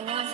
en